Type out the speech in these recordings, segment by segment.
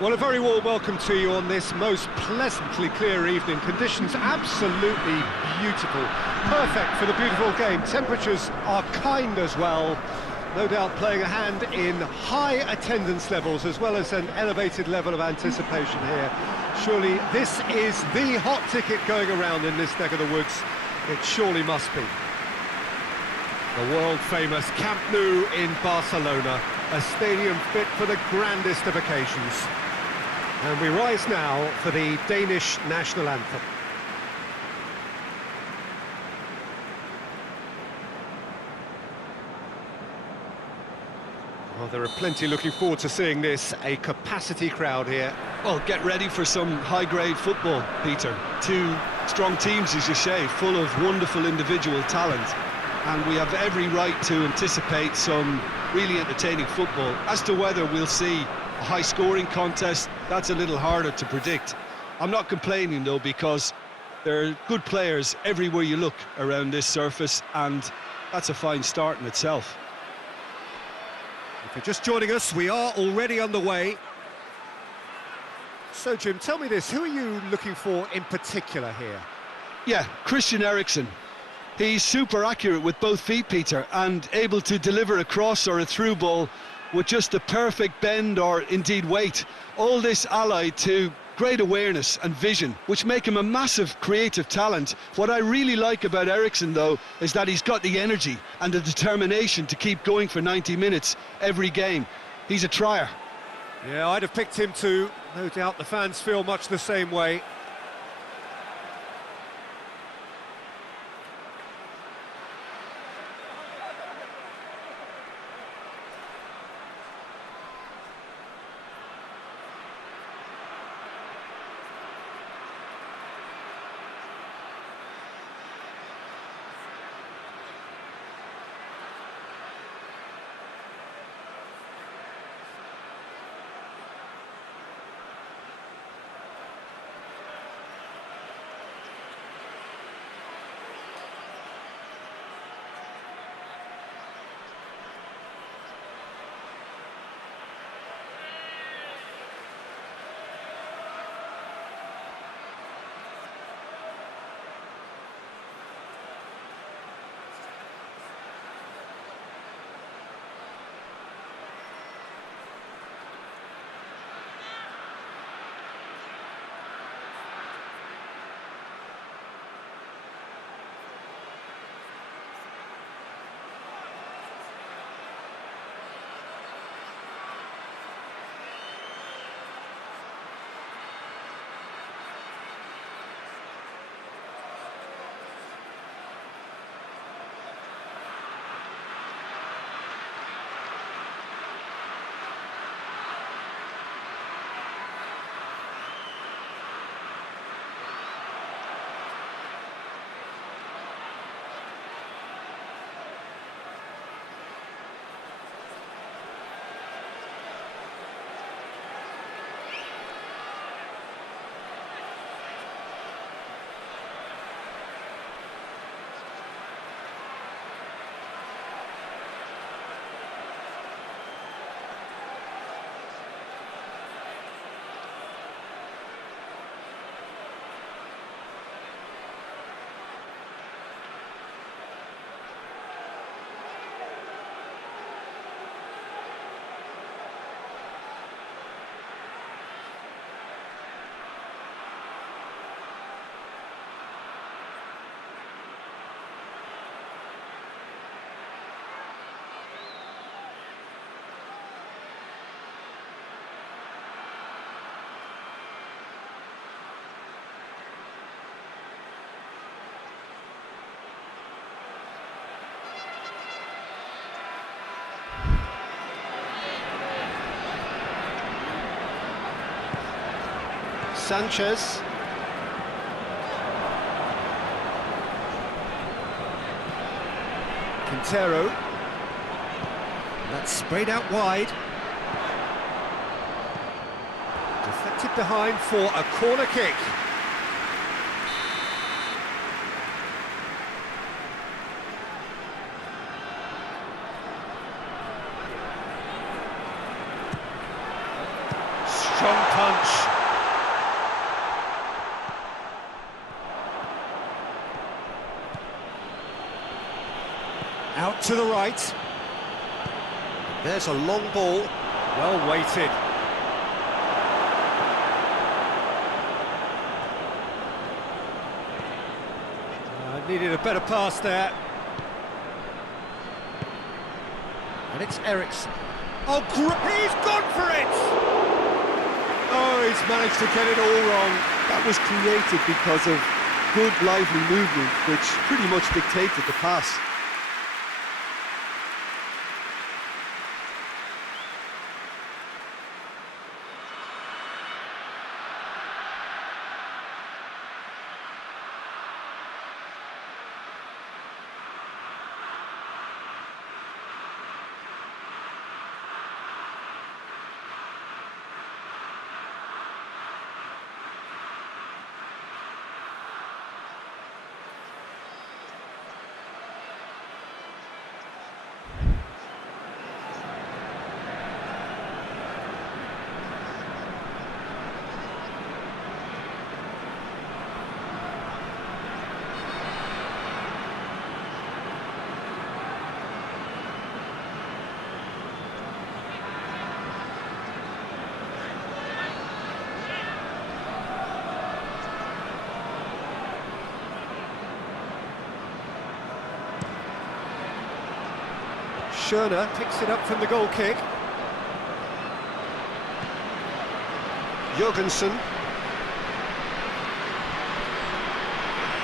Well, a very warm welcome to you on this most pleasantly clear evening. Conditions absolutely beautiful. Perfect for the beautiful game. Temperatures are kind as well. No doubt playing a hand in high attendance levels as well as an elevated level of anticipation here. Surely this is the hot ticket going around in this neck of the woods. It surely must be. The world-famous Camp Nou in Barcelona, a stadium fit for the grandest of occasions. And we rise now for the Danish national anthem. Well, there are plenty looking forward to seeing this, a capacity crowd here. Well, get ready for some high-grade football, Peter. Two strong teams, as you say, full of wonderful individual talent. And we have every right to anticipate some really entertaining football. As to whether we'll see a high-scoring contest, that's a little harder to predict. I'm not complaining, though, because there are good players everywhere you look around this surface, and that's a fine start in itself. If you're just joining us, we are already underway. So, Jim, tell me this, who are you looking for in particular here? Yeah, Christian Eriksen. He's super accurate with both feet, Peter, and able to deliver a cross or a through ball with just the perfect bend or indeed weight. All this allied to great awareness and vision, which make him a massive creative talent. What I really like about Eriksen, though, is that he's got the energy and the determination to keep going for 90 minutes every game. He's a trier. Yeah, I'd have picked him too. No doubt the fans feel much the same way. Sanchez. Quintero. That's sprayed out wide. Deflected behind for a corner kick. Strong Out to the right. There's a long ball. Well weighted. Needed a better pass there. And it's Eriksson. Oh, he's gone for it! Oh, he's managed to get it all wrong. That was created because of good, lively movement, which pretty much dictated the pass. Schöner picks it up from the goal kick. Jorgensen.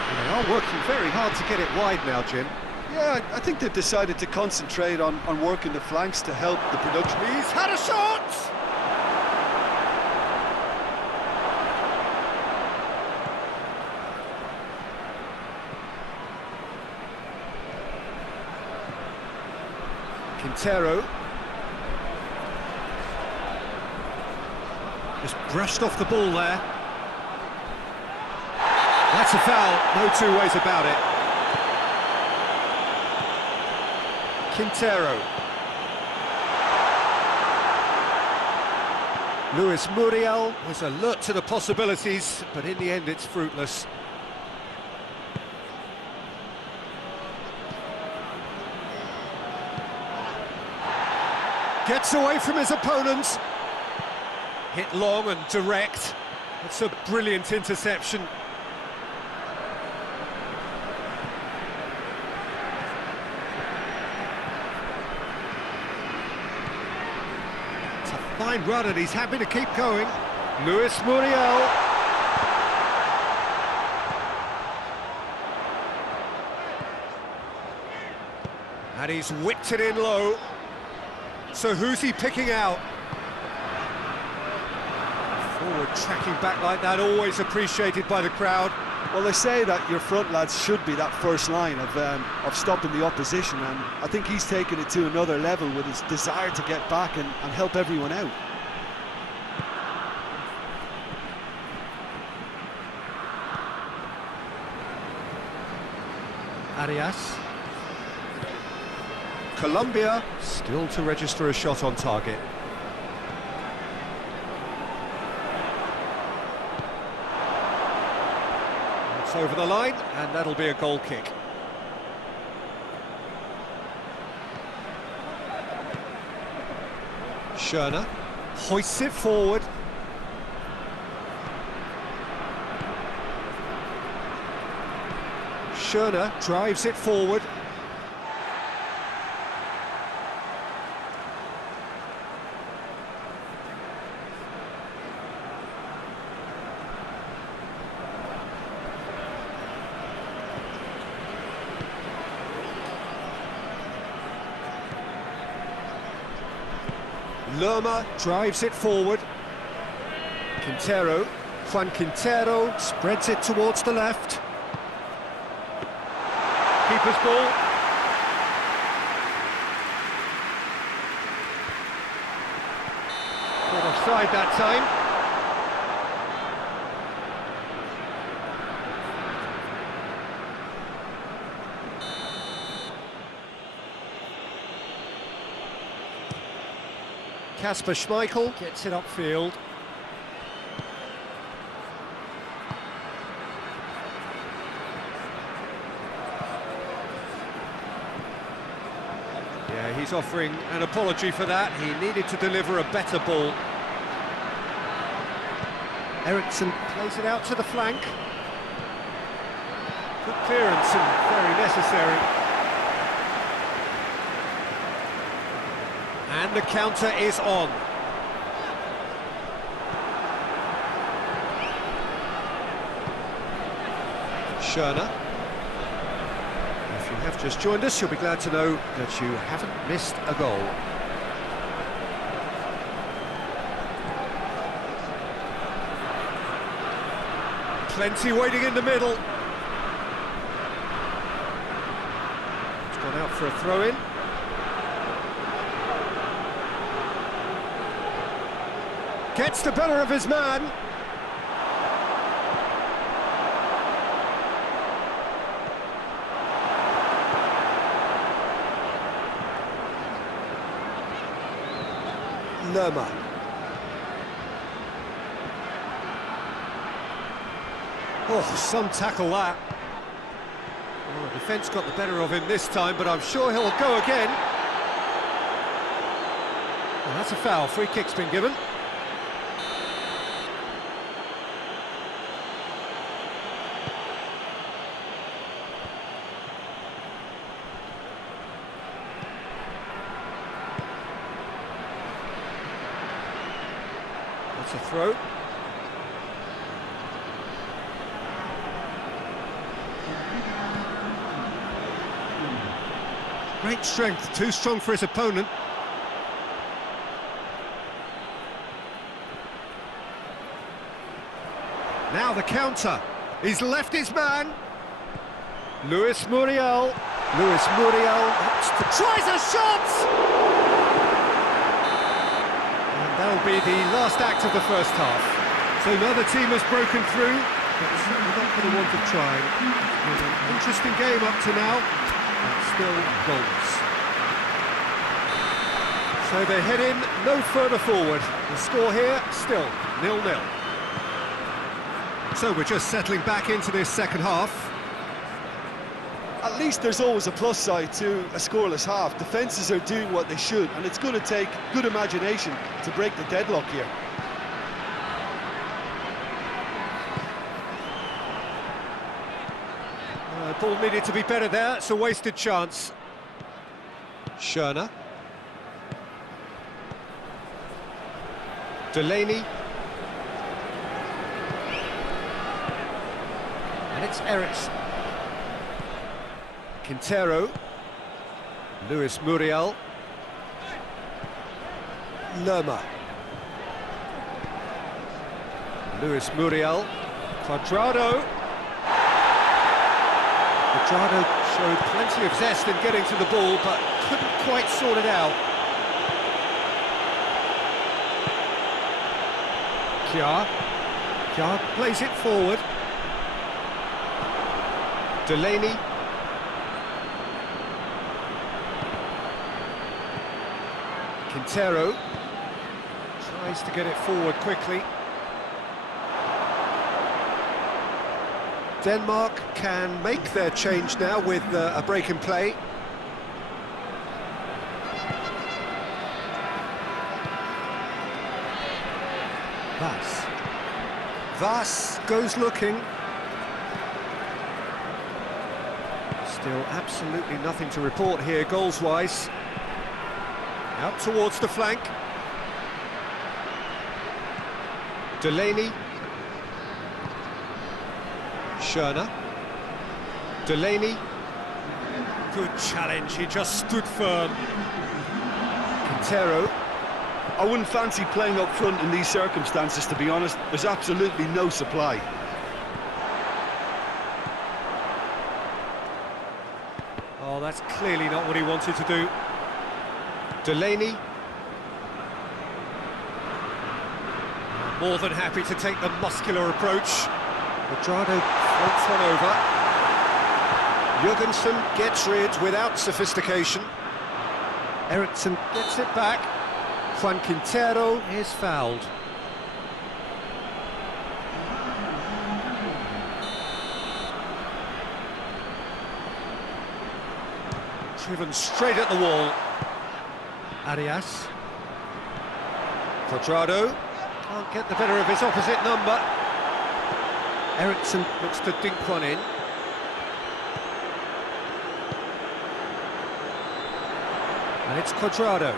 They are working very hard to get it wide now, Jim. Yeah, I think they've decided to concentrate on working the flanks to help the production. He's had a shot! Quintero. Just brushed off the ball there. That's a foul, no two ways about it. Quintero. Luis Muriel was alert to the possibilities, but in the end it's fruitless. Gets away from his opponents. Hit long and direct. It's a brilliant interception. It's a fine run and he's happy to keep going. Luis Muriel. And he's whipped it in low. So who's he picking out? Forward tracking back like that, always appreciated by the crowd. Well, they say that your front lads should be that first line of stopping the opposition, and I think he's taken it to another level with his desire to get back and help everyone out. Arias. Colombia still to register a shot on target. It's over the line, and that'll be a goal kick. Schöner hoists it forward. Schöner drives it forward. Lerma drives it forward. Quintero, Juan Quintero spreads it towards the left. Keeper's ball. Caught offside that time. Kasper Schmeichel gets it upfield. Yeah, he's offering an apology for that. He needed to deliver a better ball. Eriksson plays it out to the flank. Good clearance and very necessary. And the counter is on. Schöne. If you have just joined us, you'll be glad to know that you haven't missed a goal. Plenty waiting in the middle. It's gone out for a throw-in. Gets the better of his man. Lerma. Oh, some tackle that. Well, the defence got the better of him this time, but I'm sure he'll go again. Well, that's a foul. Free kick's been given. That's a throw. Great strength, too strong for his opponent. Now the counter. He's left his man. Luis Muriel. Luis Muriel tries a shot! And that'll be the last act of the first half. So neither team has broken through, but certainly not for the want of trying. It's been an interesting game up to now. Still goals. So they head in no further forward. The score here still 0-0. So we're just settling back into this second half. At least there's always a plus side to a scoreless half. Defences are doing what they should, and it's going to take good imagination to break the deadlock here. Ball needed to be better there, it's a wasted chance. Schöne. Delaney. And it's Eriksson. Quintero. Luis Muriel. Lerma. Luis Muriel. Cuadrado. Cuadrado showed plenty of zest in getting to the ball, but couldn't quite sort it out. Kjaer plays it forward. Delaney. Quintero tries to get it forward quickly. Denmark can make their change now with a break in play. Vass goes looking. Still absolutely nothing to report here goals-wise. Out towards the flank. Delaney. Schöne. Delaney. Good challenge, he just stood firm. Quintero. I wouldn't fancy playing up front in these circumstances, to be honest. There's absolutely no supply. Oh, that's clearly not what he wanted to do. Delaney. More than happy to take the muscular approach. Cuadrado floats one over. Jurgensen gets rid without sophistication. Eriksson gets it back. Juan Quintero is fouled. Driven straight at the wall. Arias. Quadrado. Can't get the better of his opposite number. Ericsson looks to dink one in. And it's Quadrado.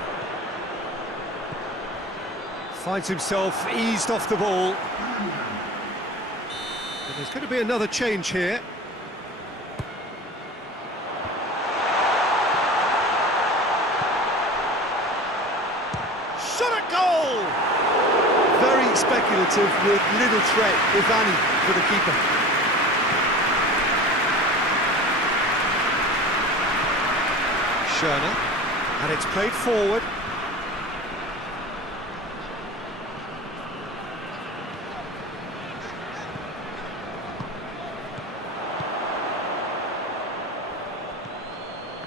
Finds himself eased off the ball. But there's going to be another change here. Shot at goal! Very speculative with little threat, if any, for the keeper. Schöner. And it's played forward.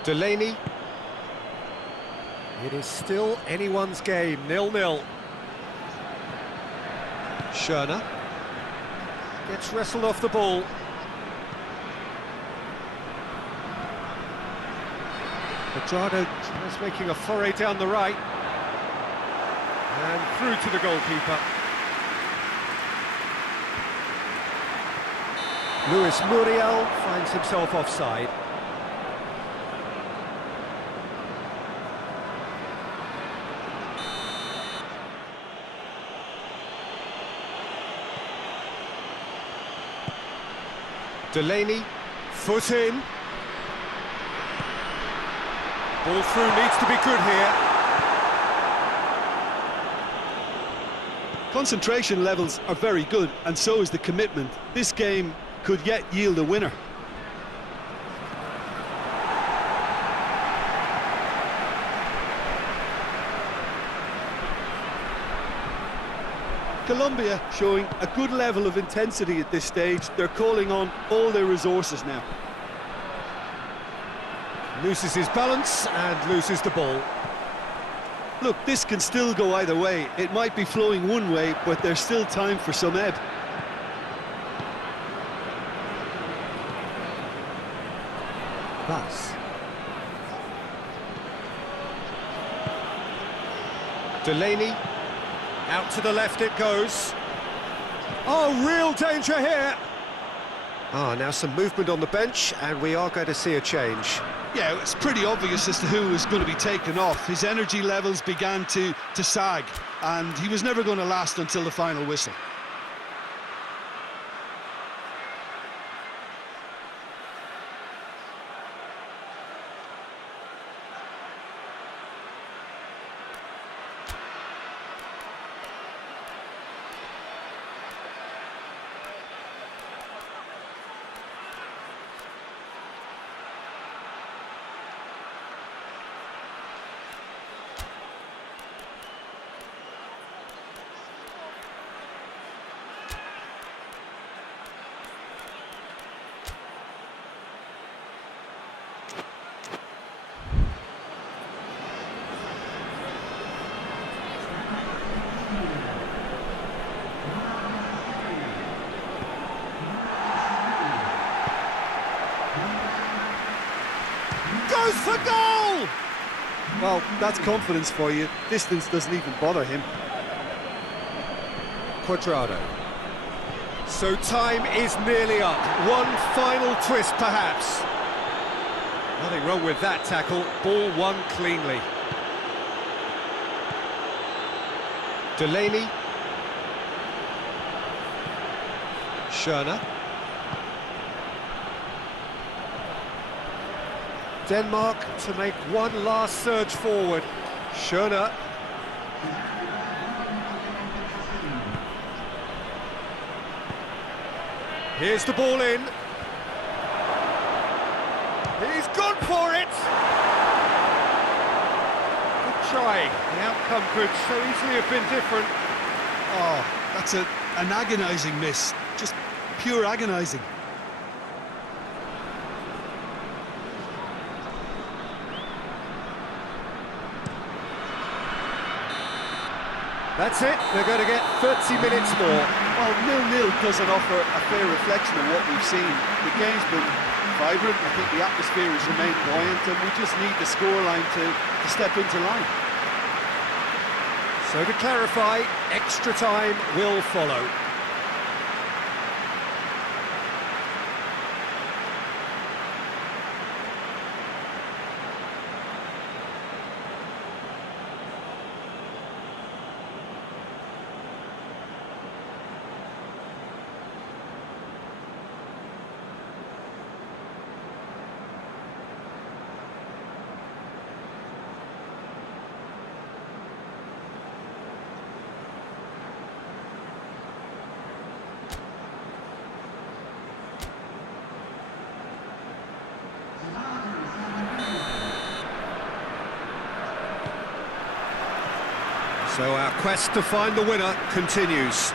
Delaney. It is still anyone's game, 0-0. Schöner gets wrestled off the ball. Quadrado is making a foray down the right. And through to the goalkeeper. Luis Muriel finds himself offside. Delaney, foot in. Ball through needs to be good here. Concentration levels are very good, and so is the commitment. This game could yet yield a winner. Colombia showing a good level of intensity at this stage. They're calling on all their resources now. Loses his balance and loses the ball. Look, this can still go either way. It might be flowing one way, but there's still time for some ebb. Pass. Delaney. Out to the left it goes. Oh, real danger here. Now some movement on the bench, and we are going to see a change. Yeah, it's pretty obvious as to who was going to be taken off. His energy levels began to sag, and he was never going to last until the final whistle. Goes for goal! Well, that's confidence for you. Distance doesn't even bother him. Quadrado. So time is nearly up. One final twist, perhaps. Nothing wrong with that tackle. Ball won cleanly. Delaney. Schöner. Denmark to make one last surge forward. Schöner. Here's the ball in. He's gone for it! Good try. The outcome could so easily have been different. Oh, that's an agonising miss. Just pure agonising. That's it, they're going to get 30 minutes more. Well, 0-0 doesn't offer a fair reflection of what we've seen. The game's been vibrant, I think the atmosphere has remained buoyant, and we just need the scoreline to step into line. So to clarify, extra time will follow. So our quest to find the winner continues.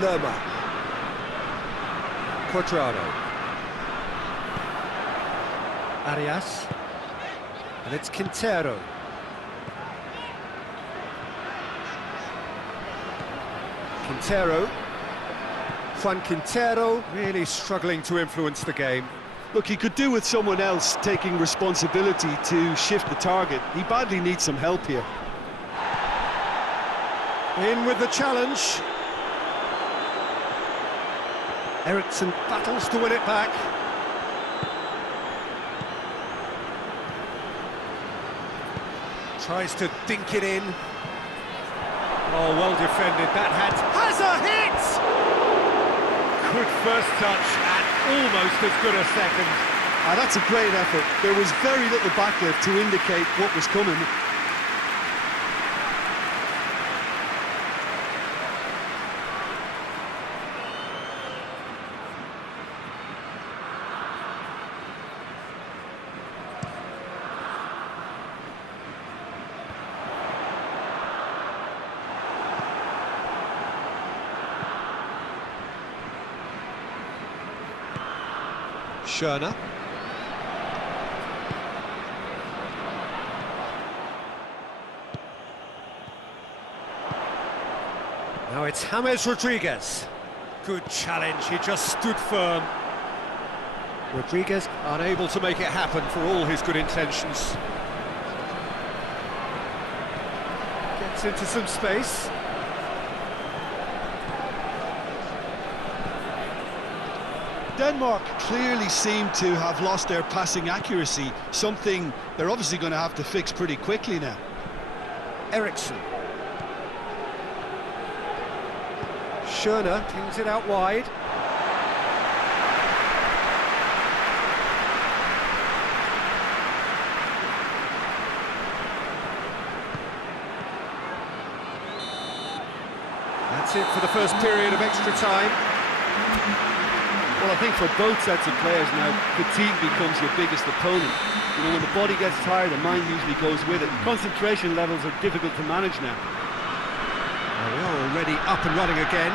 Lerma. Quadrado. Arias. And it's Quintero. Quintero. Juan Quintero really struggling to influence the game. Look, he could do with someone else taking responsibility to shift the target. He badly needs some help here. In with the challenge. Eriksson battles to win it back. Tries to dink it in. Oh, well defended. That has a hit! Good first touch and almost as good a second. That's a great effort. There was very little backlift to indicate what was coming. Schöner. Now it's James Rodriguez. Good challenge, he just stood firm. Rodriguez unable to make it happen for all his good intentions. Gets into some space. Denmark clearly seem to have lost their passing accuracy, something they're obviously going to have to fix pretty quickly now. Eriksson. Schöner pings it out wide. That's it for the first period of extra time. Well, I think for both sets of players now, fatigue becomes your biggest opponent. You know, when the body gets tired, the mind usually goes with it. Concentration levels are difficult to manage now. Well, we are already up and running again.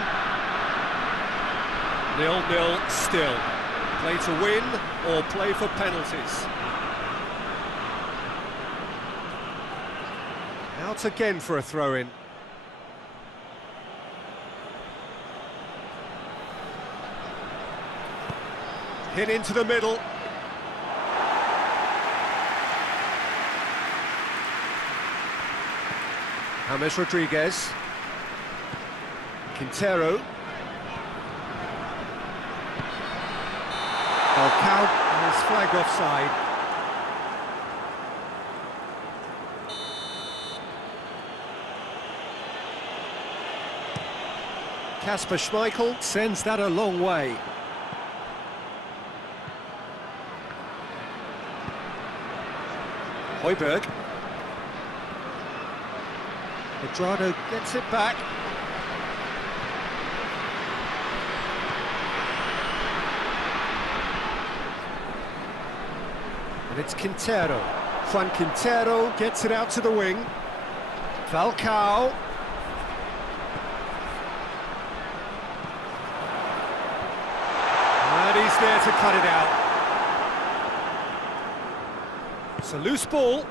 0-0 still. Play to win or play for penalties. Out again for a throw-in. Hit into the middle. James Rodriguez. Quintero. Falcao is flagged offside. Kasper Schmeichel sends that a long way. Højbjerg. Quadrado gets it back. And it's Quintero. Juan Quintero gets it out to the wing. Falcao. And he's there to cut it out. It's a loose ball.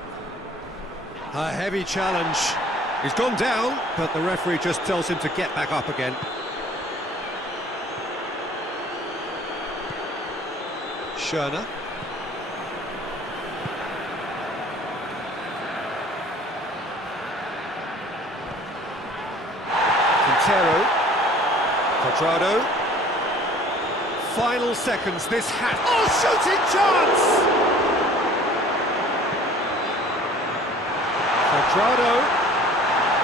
A heavy challenge. He's gone down, but the referee just tells him to get back up again. Schöner. Quadrado. Final seconds, this hat. Oh, shooting chance! Quadrado.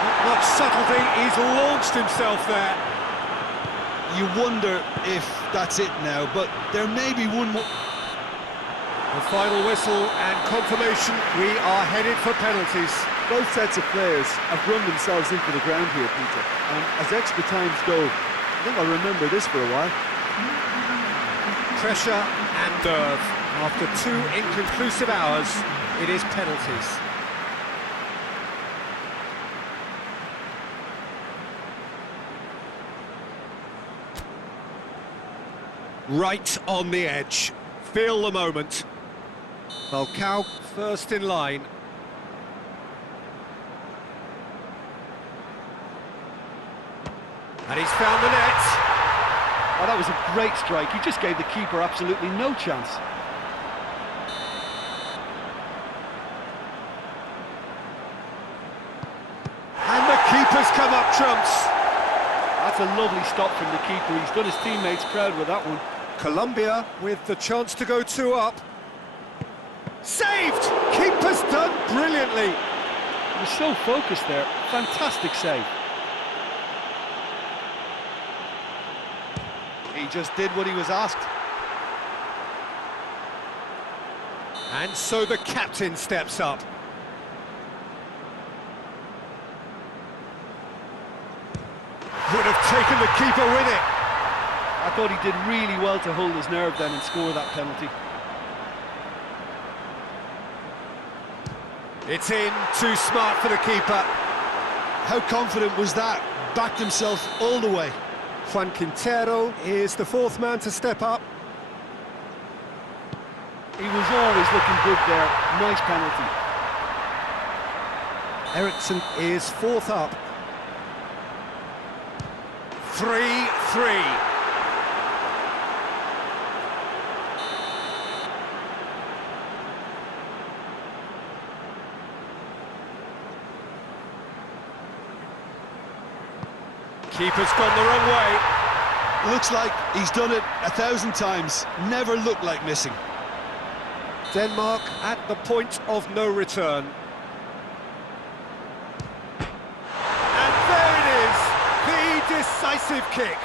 Not much subtlety, he's launched himself there. You wonder if that's it now, but there may be one more. The final whistle and confirmation, we are headed for penalties. Both sets of players have run themselves into the ground here, Peter. And as extra times go, I think I'll remember this for a while. Pressure and nerve. After 2 inconclusive hours, it is penalties. Right on the edge. Feel the moment. Falcao first in line. And he's found the net. Oh, that was a great strike. He just gave the keeper absolutely no chance. And the keeper's come up trumps. That's a lovely stop from the keeper. He's done his teammates proud with that one. Colombia with the chance to go 2 up. Saved! Keeper's done brilliantly. He was so focused there. Fantastic save. He just did what he was asked. And so the captain steps up. Would have taken the keeper with it. I thought he did really well to hold his nerve then and score that penalty. It's in, too smart for the keeper. How confident was that? Backed himself all the way. Juan Quintero is the 4th man to step up. He was always looking good there. Nice penalty. Eriksson is 4th up. 3-3. Keeper's gone the wrong way. Looks like he's done it 1,000 times. Never looked like missing. Denmark at the point of no return. And there it is, the decisive kick.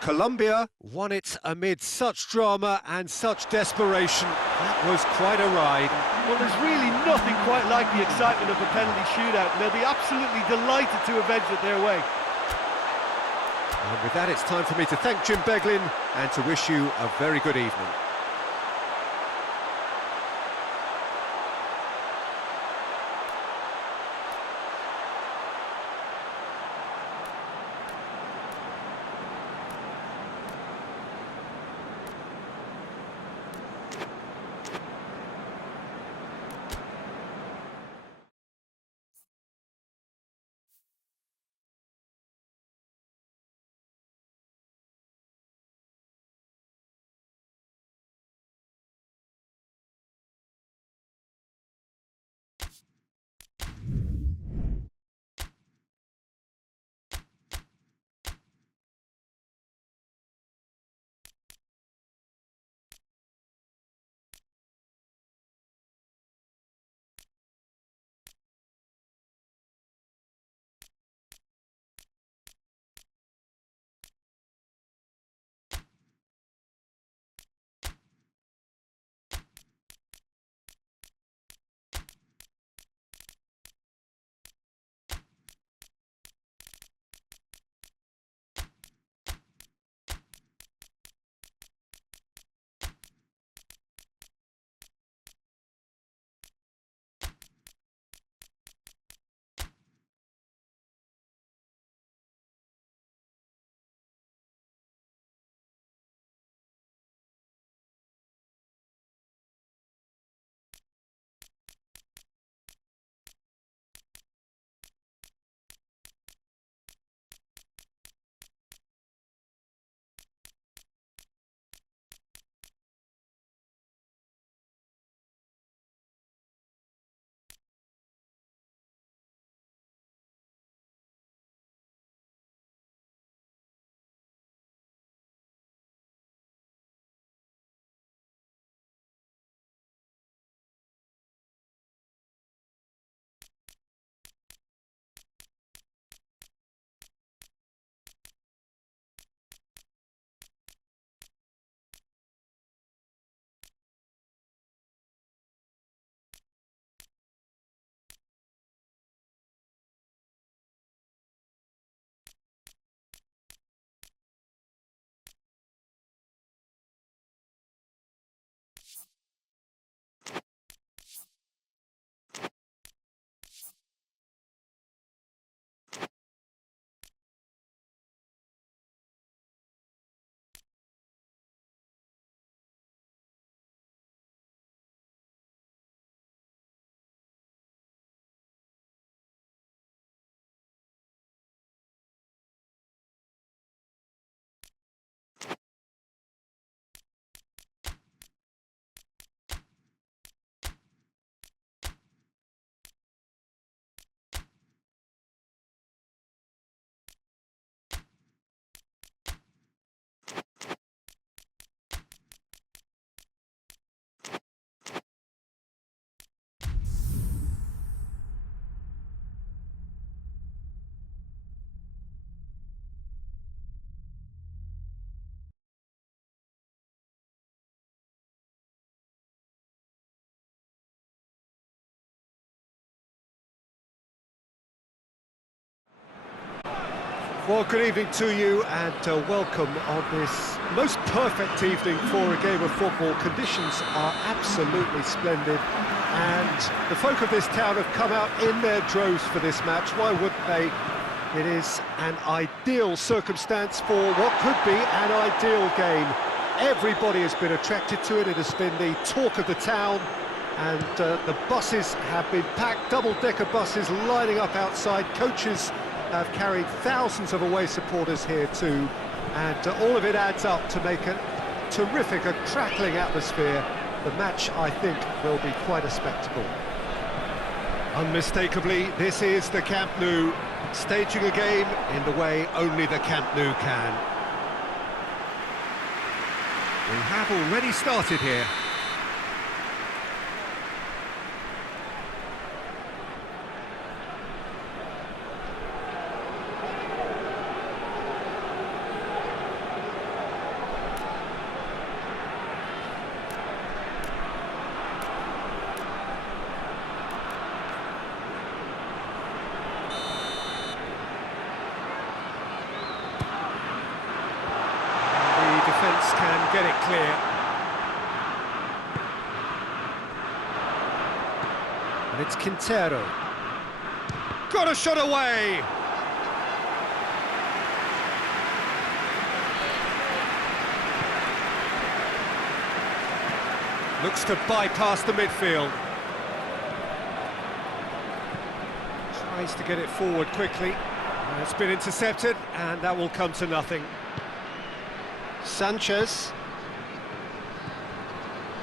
Colombia won it amid such drama and such desperation. That was quite a ride. Well, there's really nothing quite like the excitement of a penalty shootout, and they'll be absolutely delighted to avenge it their way. And with that, it's time for me to thank Jim Beglin and to wish you a very good evening. Well, good evening to you and welcome on this most perfect evening for a game of football. Conditions are absolutely splendid and the folk of this town have come out in their droves for this match. Why wouldn't they? It is an ideal circumstance for what could be an ideal game. Everybody has been attracted to it. It has been the talk of the town, and the buses have been packed, double-decker buses lining up outside. Coaches have carried thousands of away supporters here too, and all of it adds up to make a terrific, a crackling atmosphere. The match, I think, will be quite a spectacle. Unmistakably, this is the Camp Nou, staging a game in the way only the Camp Nou can. We have already started here. Defence can get it clear. And it's Quintero. Got a shot away! Looks to bypass the midfield. Tries to get it forward quickly. It's been intercepted, and that will come to nothing. Sanchez.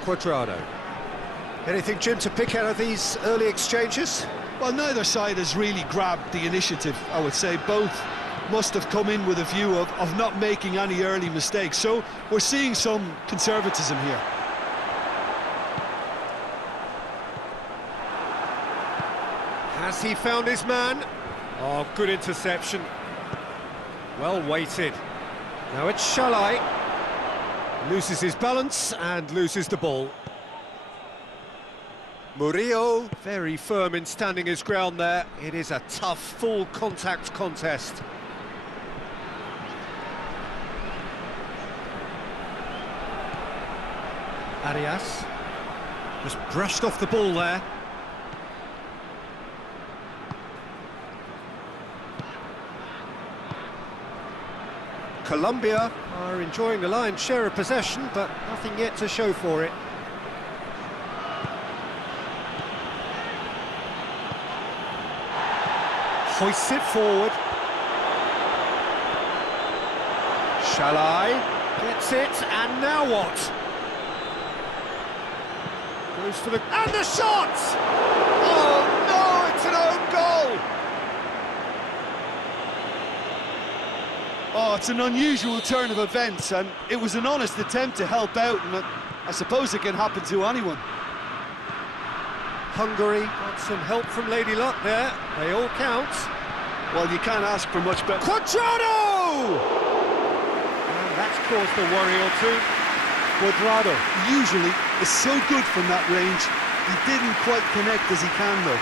Cuadrado. Anything, Jim, to pick out of these early exchanges? Well, neither side has really grabbed the initiative, I would say. Both must have come in with a view of not making any early mistakes. So we're seeing some conservatism here. Has he found his man? Oh, good interception. Well weighted. Now it's Shalai. Loses his balance and loses the ball. Murillo, very firm in standing his ground there. It is a tough, full contact contest. Arias just brushed off the ball there. Colombia are enjoying the lion's share of possession, but nothing yet to show for it. Hoists it forward. Shalai gets it, and now what? Goes for the... and the shot! Oh no, it's an own goal! Oh, it's an unusual turn of events, and it was an honest attempt to help out, and I suppose it can happen to anyone. Hungary got some help from Lady Luck there. They all count. Well, you can't ask for much better. Cuadrado! And that's caused a worry or two. Cuadrado usually is so good from that range. He didn't quite connect as he can, though.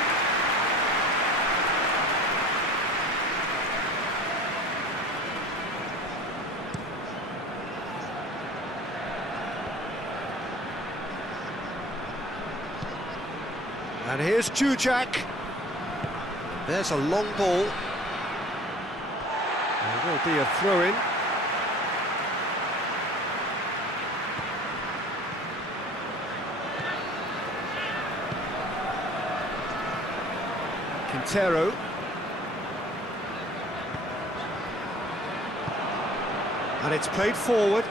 And here's Jujak. There's a long ball. There will be a throw-in. Quintero. And it's played forward.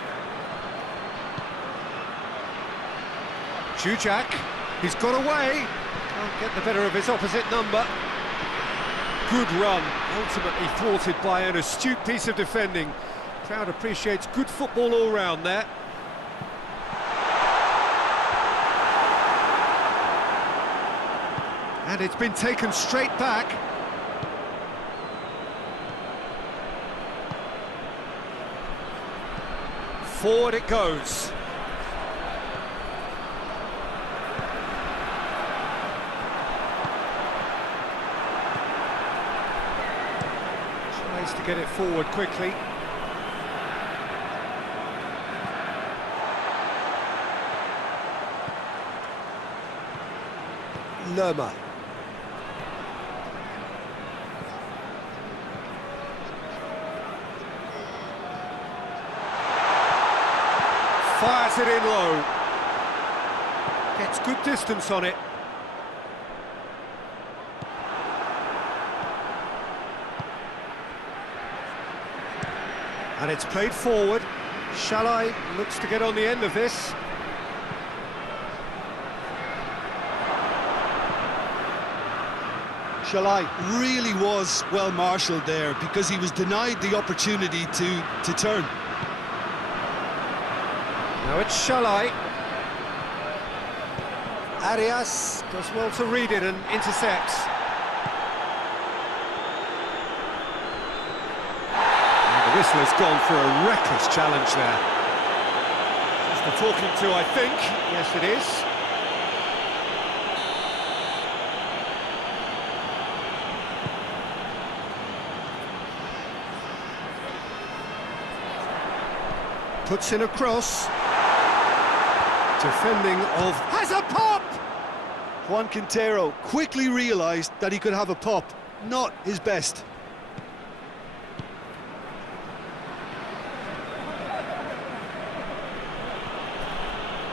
Jujak. He's got away. Can't get the better of his opposite number. Good run, ultimately thwarted by an astute piece of defending. Crowd appreciates good football all round there. And it's been taken straight back. Forward it goes. Tries to get it forward quickly. Lerma. Fires it in low. Gets good distance on it. And it's played forward. Shalai looks to get on the end of this. Shalai really was well marshalled there because he was denied the opportunity to turn. Now it's Shalai. Arias does well to read it and intercepts. And the whistle has gone for a reckless challenge there. Just the talking to, I think. Yes, it is. Puts in a cross. Defending of... has a pop! Juan Quintero quickly realised that he could have a pop. Not his best.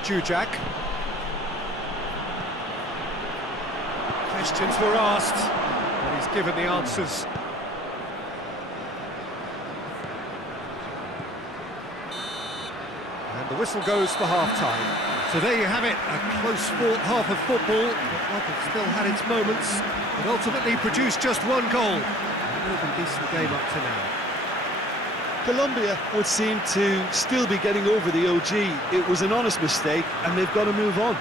Jujak. Questions were asked, and he's given the answers. And the whistle goes for half-time. So there you have it, a close-fought half of football, but one that still had its moments, but ultimately produced just one goal. A more than decent game up to now. Colombia would seem to still be getting over the OG. It was an honest mistake, and they've got to move on.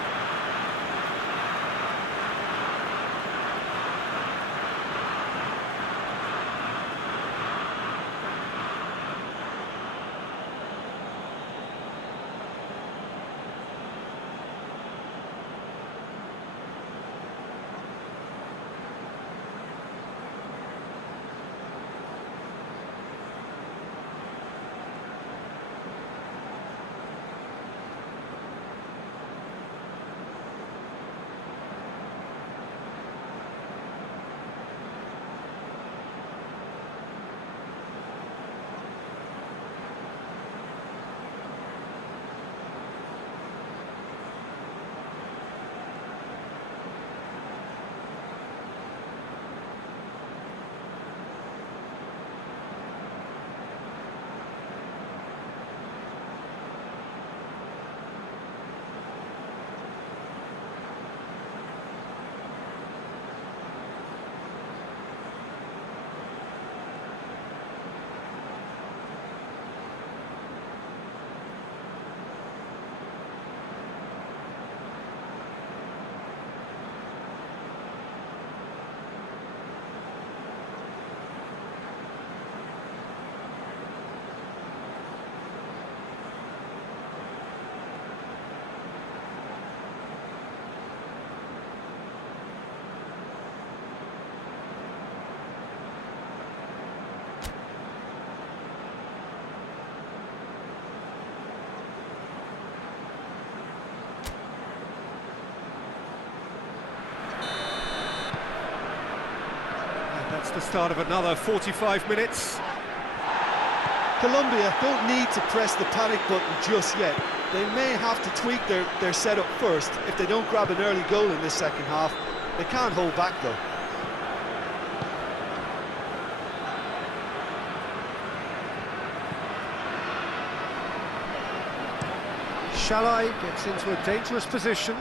That's the start of another 45 minutes. Colombia don't need to press the panic button just yet. They may have to tweak their setup first if they don't grab an early goal in this second half. They can't hold back though. Shalai gets into a dangerous position.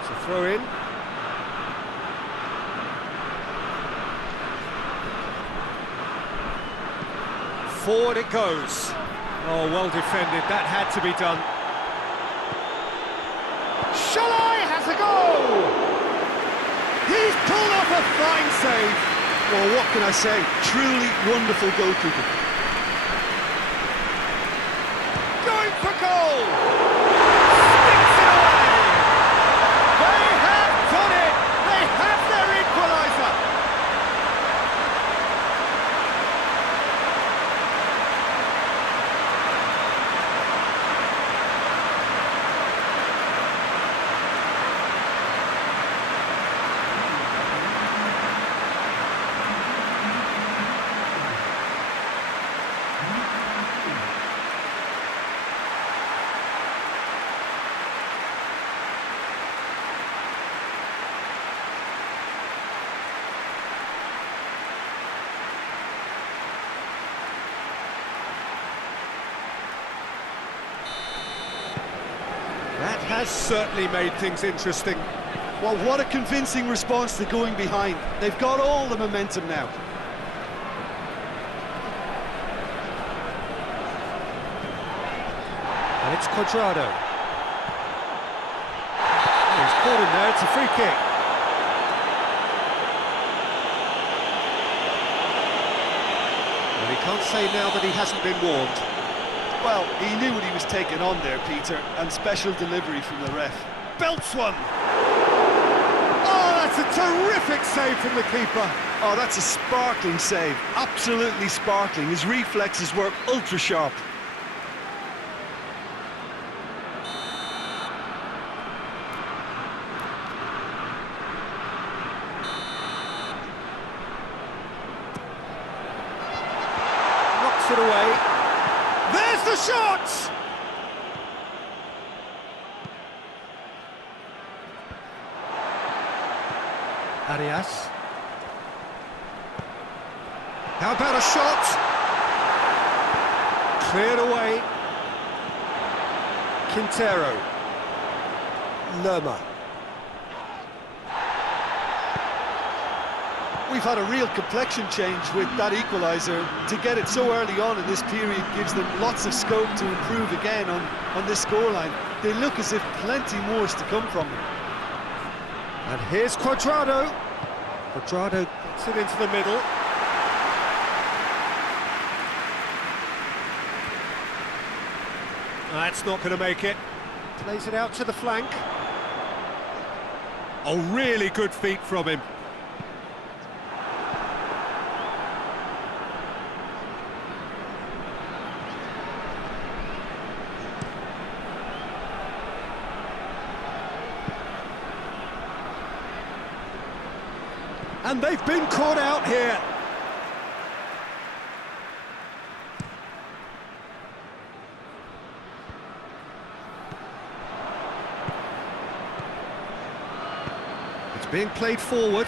It's a throw in. Forward it goes. Oh, well defended. That had to be done. Shalai has a goal! He's pulled off a fine save. Well, what can I say? Truly wonderful goalkeeping. Going for goal! Sticks it away! They have done it! They have their equaliser! That has certainly made things interesting. Well, what a convincing response to going behind. They've got all the momentum now. And it's Cuadrado. Oh, he's caught him there, it's a free kick. Well, he can't say now that he hasn't been warned. Well, he knew what he was taking on there, Peter, and special delivery from the ref. Belts one! Oh, that's a terrific save from the keeper. Oh, that's a sparkling save. Absolutely sparkling. His reflexes were ultra-sharp. Knocks it away. There's the shot! Arias. How about a shot? Cleared away. Quintero. Lerma. We've had a real complexion change with that equaliser. To get it so early on in this period gives them lots of scope to improve again on this scoreline. They look as if plenty more is to come from them. And here's Cuadrado. Cuadrado gets it into the middle. That's not going to make it. Plays it out to the flank. Oh, really good feet from him. And they've been caught out here. It's being played forward.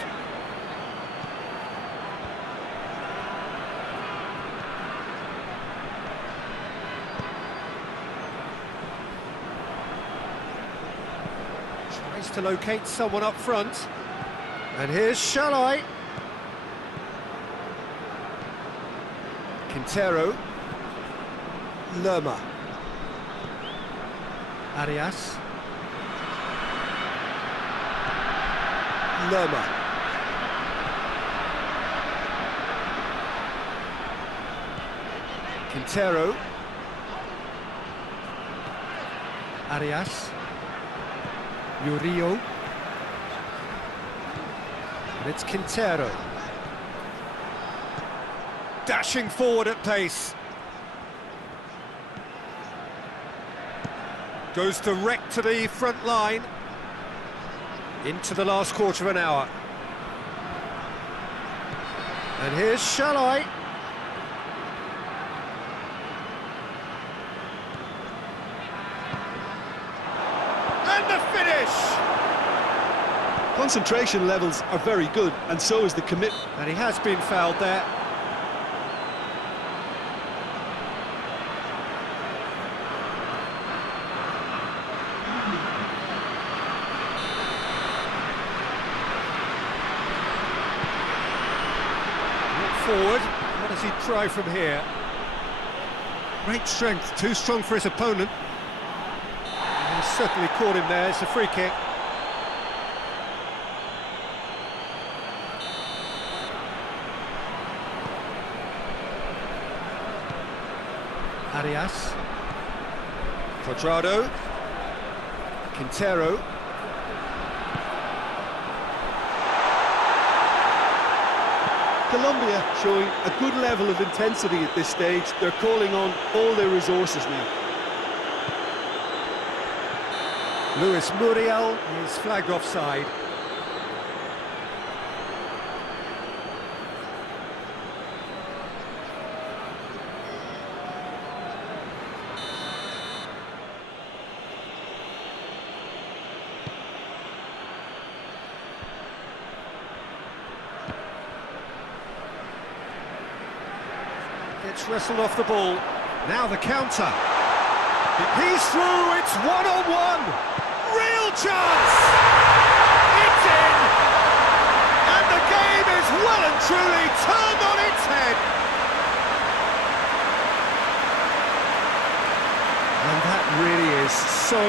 Tries to locate someone up front. And here's Shalai. Quintero. Lerma. Arias. Lerma. Quintero. Arias. Murillo. And it's Quintero. Dashing forward at pace. Goes direct to the front line. Into the last quarter of an hour. And here's Shalai. And the finish! Concentration levels are very good, and so is the commitment. And he has been fouled there. Forward, what does he try from here? Great strength, too strong for his opponent. And he's certainly caught him there, it's a free kick. Arias. Cuadrado. Quintero. Colombia showing a good level of intensity at this stage. They're calling on all their resources now. Luis Muriel is flagged offside. Gets wrestled off the ball. Now the counter. He's through, it's one-on-one. chance! It's in! And the game is well and truly turned on its head! And that really is so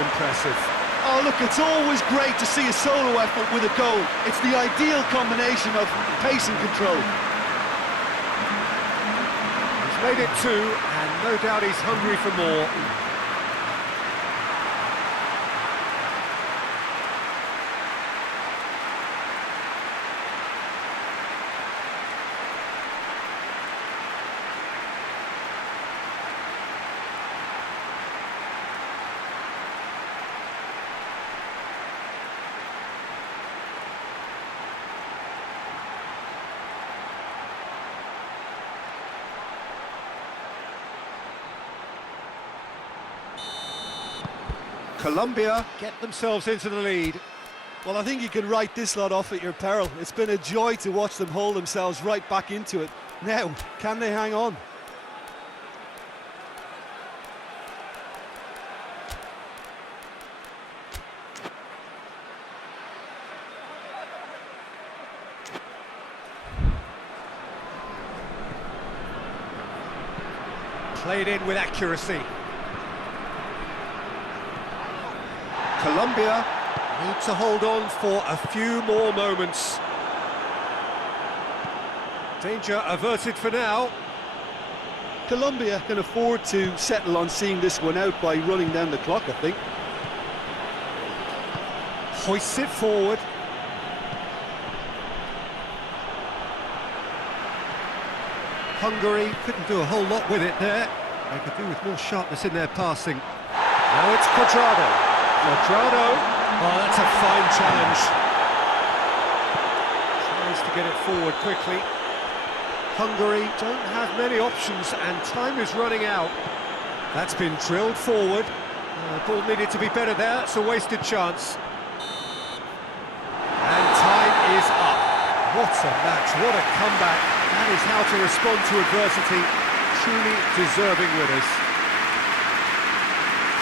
impressive. Oh, look, it's always great to see a solo effort with a goal. It's the ideal combination of pace and control. He's made it two, and no doubt he's hungry for more. Colombia get themselves into the lead. Well, I think you can write this lot off at your peril. It's been a joy to watch them hold themselves right back into it. Now, can they hang on? Played in with accuracy. Colombia need to hold on for a few more moments. Danger averted for now. Colombia can afford to settle on seeing this one out by running down the clock, I think. Hoists it forward. Hungary couldn't do a whole lot with it there. They could do with more sharpness in their passing. Now it's Cuadrado. Cuadrado. Oh, that's a fine challenge. Tries to get it forward quickly. Hungary don't have many options and time is running out. That's been drilled forward. Ball needed to be better there. It's a wasted chance. And time is up. What a match, what a comeback. That is how to respond to adversity. Truly deserving winners.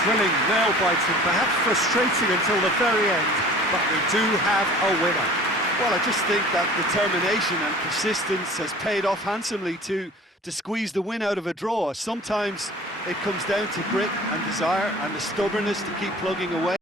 Thrilling, nail-biting, perhaps frustrating until the very end, but we do have a winner. Well, I just think that determination and persistence has paid off handsomely to squeeze the win out of a draw. Sometimes it comes down to grit and desire and the stubbornness to keep plugging away.